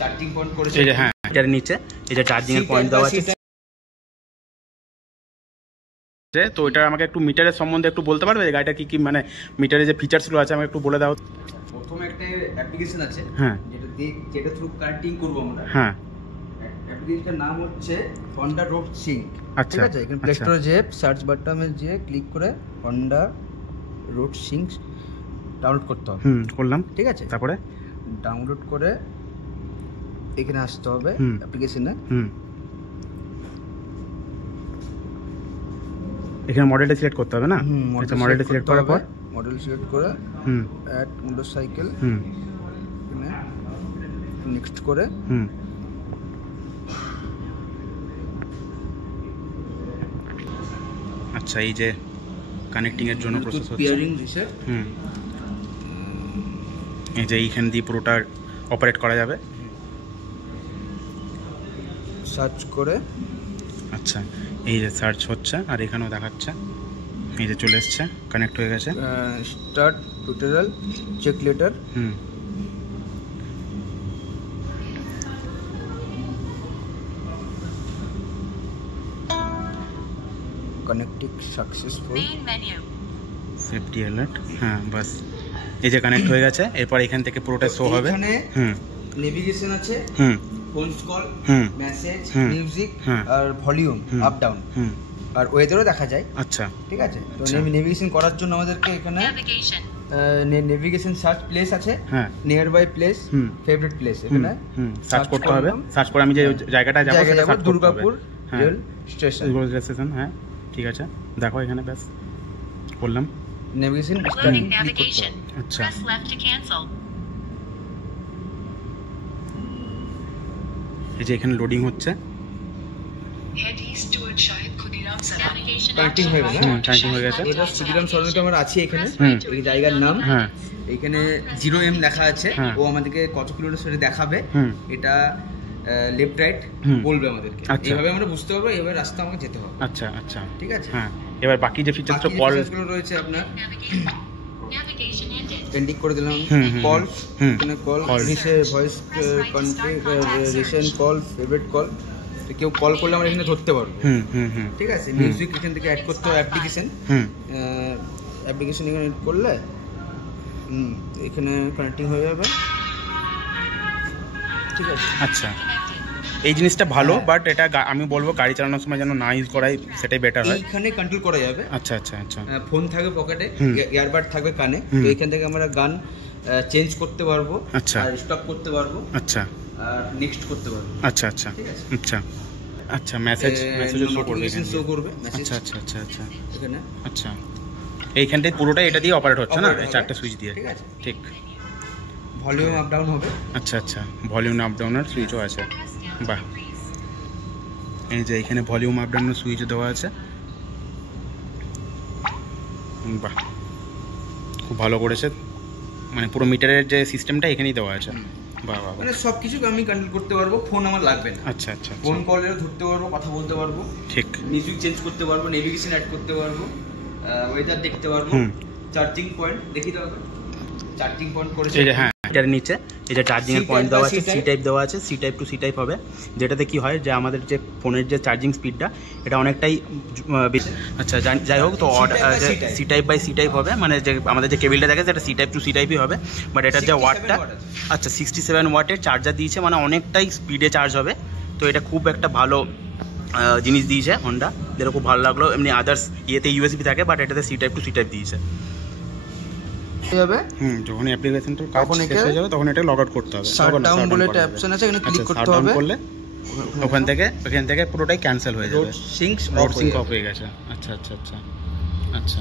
Charging point করেছে। এই যে হ্যাঁ, এটার নিচে এই যে চার্জিং এর পয়েন্ট দেওয়া আছে। তো এটা আমাকে একটু মিটারের সম্বন্ধে একটু বলতে পারবে, গাড়িটা কি কি মানে মিটারে যে ফিচারসগুলো আছে আমাকে একটু বলে দাও। প্রথমে একটা অ্যাপ্লিকেশন আছে, হ্যাঁ, যেটা থ্রু কানেক্টিং করব আমরা। হ্যাঁ, অ্যাপ্লিকেশনটার নাম হচ্ছে হন্ডা রোড সিঙ্ক। আচ্ছা, ঠিক আছে, এখানে প্লে স্টোরে যে সার্চ বাটনে যে ক্লিক করে হন্ডা রোড সিঙ্ক ডাউনলোড করতে হবে। করলাম। ঠিক আছে, তারপরে ডাউনলোড করে এখানে আসতে হবে অ্যাপ্লিকেশনে। এখানে মডেলটা সিলেক্ট করতে হবে না? আচ্ছা, মডেলটা সিলেক্ট করার পর মডেল সিলেক্ট করে অ্যাড মোটরসাইকেল এখানে নেক্সট করে আচ্ছা, এই যে কানেক্টিং এর জন্য প্রসেস হচ্ছে পিয়ারিং রিসেট। এই যে এইখান দিয়ে পুরোটা অপারেট করা যাবে। সার্চ করে আচ্ছা, এই যে সার্চ হচ্ছে আর এখানেও দেখাচ্ছে, এই যে চলে এসছে, কানেক্ট হয়ে গেছে। Start tutorial check letter. Connecting successful, safety alert. হ্যাঁ, বাস এই যে কানেক্ট হয়ে গেছে। এরপর এখান থেকে পুরোটা শো হবে। এখানে নেভিগেশন আছে, ফোন কল, মেসেজ, মিউজিক আর ভলিউম আপ ডাউন আর ওয়েদারও দেখা যায়। আচ্ছা, ঠিক আছে, তো নেভিগেশন করার জন্য আমাদেরকে এখানে নেভিগেশন সার্চ প্লেস আছে, nearby place, favourite place, এখানে সার্চ করতে হবে। সার্চ করে আমি যে জায়গাটা যাব সেটা সার্চ করতে হবে। Durgapur rail station. হ্যাঁ, ঠিক আছে, দেখো এখানে ব্যাস করলাম নেভিগেশন। আচ্ছা, এই যে এখানে লোডিং হচ্ছে। কানেক্টিং হয়ে গেছে। কানেক্টিং হয়ে গেছে। এটা সুদিরাম সরণিতে আমরা আছি এখানে। এই জায়গার নাম, এখানে 0M লেখা আছে। ও আমাদেরকে কত কিলোমিটার সেটা দেখাবে। এটা লেফট রাইট বলবে আমাদেরকে। এইভাবে আমরা বুঝতে পারবো এবার রাস্তা আমাকে যেতে হবে। আচ্ছা, আচ্ছা, ঠিক আছে। হ্যাঁ, এবার বাকি যে ফিচারসগুলো কলগুলো রয়েছে আপনার পেন্ডিং করে দিলাম। কল, এখানে call, voice recent call, favourite call, কেউ কল করলে আমরা এখানে ধরতে পারবো। ঠিক আছে, মিউজিক এখান থেকে অ্যাড করতে হবে। অ্যাপ্লিকেশন এখানে অ্যাড করলে এখানে কানেক্টিং হয়ে যাবে। ঠিক আছে। আচ্ছা, এই জিনিসটা ভালো, বাট এটা আমি বলবো গাড়ি চালানোর সময় যেন না ইউজ করাই, সেটাই বেটার হয়। এখানে কন্ট্রোল করা যাবে। আচ্ছা, আচ্ছা, আচ্ছা। ফোন থাকবে পকেটে, ইয়ারবাড থাকবে কানে, তো এখান থেকে আমরা গান চেঞ্জ করতে পারবো। আচ্ছা, আর স্টপ করতে পারবো। আচ্ছা, আর নেক্সট করতে পারবো। আচ্ছা, আচ্ছা, আচ্ছা, আচ্ছা। মেসেজ শো করবে। আচ্ছা, আচ্ছা, আচ্ছা, আচ্ছা, এখানে আচ্ছা, এইখানটায় পুরোটাই এটা দিয়ে অপারেট হচ্ছে না, চারটে সুইচ দিয়ে। ঠিক আছে, ঠিক। ভলিউম আপ ডাউন হবে। আচ্ছা, আচ্ছা, ভলিউম আপ ডাউনের সুইচও আছে। বাহ, এই যে এখানে ভলিউম আপ ডাউনের সুইচ দেওয়া আছে। বাহ, খুব ভালো করেছে, মানে পুরো মিটারের যে সিস্টেমটা এখানেই দেওয়া আছে। বাহ, বাহ, মানে সব কিছু আমি কন্ট্রোল করতে পারবো, ফোন আমার লাগবে না। আচ্ছা, আচ্ছা, ফোন কলেও ধরতে পারবো, কথা বলতে পারবো। ঠিক। মিউজিক চেঞ্জ করতে পারবো, নেভিগেশন অ্যাড করতে পারবো, ওয়েদার দেখতে পারবো। চার্জিং পয়েন্ট দেখি দাও, চার্জিং পয়েন্ট করেছে। এই যে হ্যাঁ, এটার নিচে এই যে চার্জিং এর পয়েন্ট দেওয়া আছে, সি টাইপ দেওয়া আছে, C type to C type হবে, যেটাতে কি হয় যে আমাদের যে ফোনের যে চার্জিং স্পিডটা এটা অনেকটাই বেশি। আচ্ছা, যাই হোক, তো C type by C type হবে, মানে যে আমাদের যে কেবিলটা থাকে সেটা সি টাইপ টু সি টাইপই হবে, বাট এটার যে ওয়াটটা, আচ্ছা 67 ওয়াটের চার্জার দিয়েছে, মানে অনেকটাই স্পিডে চার্জ হবে। তো এটা খুব একটা ভালো জিনিস দিয়েছে হন্ডা, যেটা খুব ভালো লাগলো। এমনি আদার্স ইয়েতে ইউএসবি থাকে, বাট এটাতে C type to C type দিয়েছে। যখন অ্যাপ্লিকেশনটা কাজ শেষ হয়ে যাবে তখন এটা লগ আউট করতে হবে। শাটডাউন বলে একটা অপশন আছে, এখানে ক্লিক করতে হবে। করলে ওখান থেকে পুরোটাই ক্যান্সেল হয়ে যাবে। রোড সিঙ্ক অফ হয়ে গেছে। আচ্ছা, আচ্ছা, আচ্ছা, আচ্ছা।